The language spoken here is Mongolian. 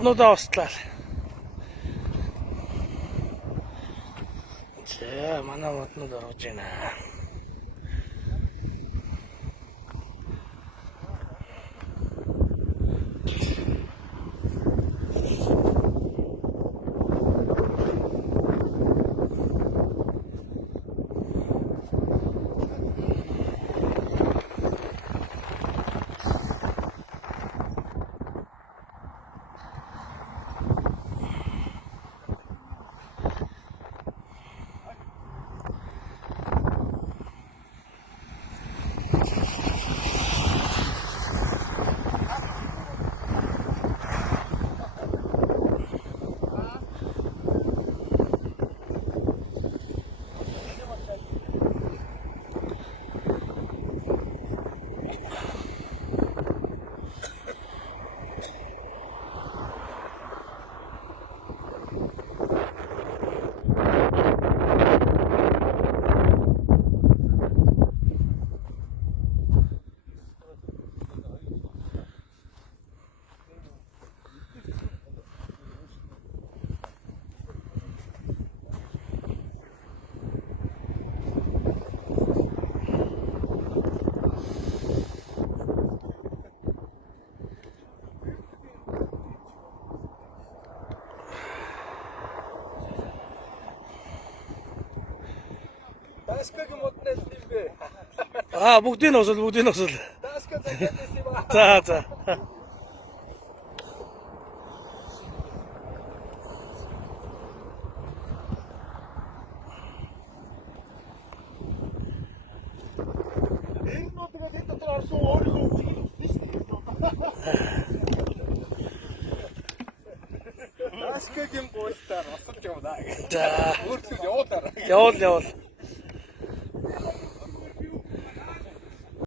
Утнуудаа устлаа. За манай утнууд орж байна. Даскагийн моднаас юм бэ? Бүгдийг нь усал. Даска загтайс юм аа. За. Энэ нотгоо хэд дотор орсон өөрийгөө үгүй шүү дээ. Даскагийн боолтаар осолж явна. За. Өөртөө явуулаа. Явуул.